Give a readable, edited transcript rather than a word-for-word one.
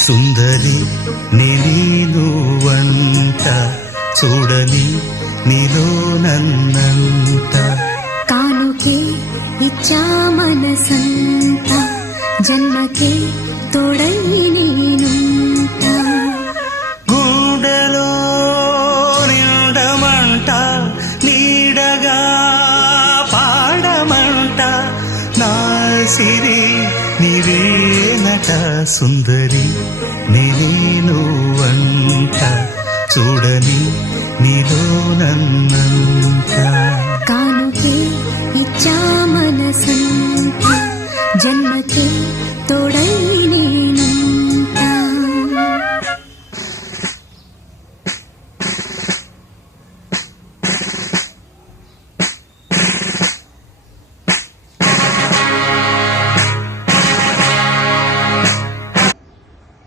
సుందరి నీనువంట చూడని నీలో నన్నంట కానుకే ఇచ్చా మనసంత జన్మకే తోడై నేనుంట గుండెలో నిండమంట నీడగా పాడమంట నా సిరి నీవేనట సుందరి నేనువంట చూడని నీలో నన్నంట కానుకే ఇచ్చా మనసంత జన్మకే తోడై